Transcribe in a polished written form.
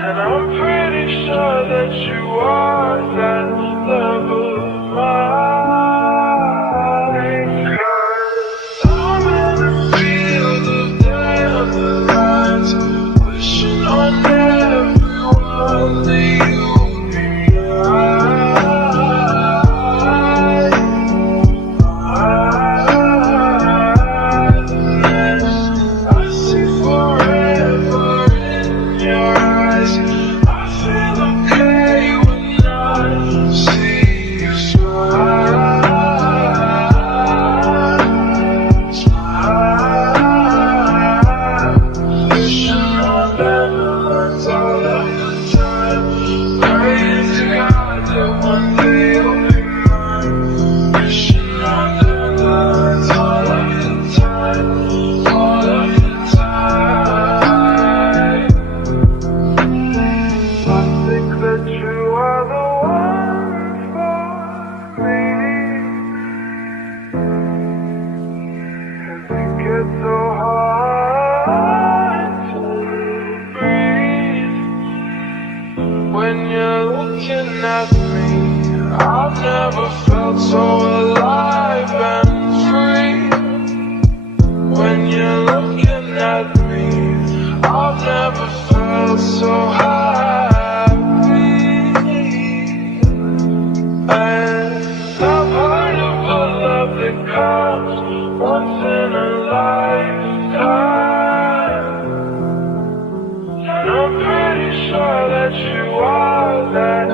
And I'm pretty sure that you are that love of mine. 'Cause I'm in a field of dandelions, wishing on everyone that you would be mine. I see forever in your eyes. I feel okay when I see you smile. Wishing on dandelions all of the time, praying to God that one day you'll be mine. Wishing on dandelions all of the time, all of the time. I think that you are the one for me. Cause it gets so hard to breathe when you're looking at me. I've never felt so alive and free. When you're looking at me, I've never felt so happy. And I've heard of a love that comes once in a lifetime. And I'm pretty sure that you are that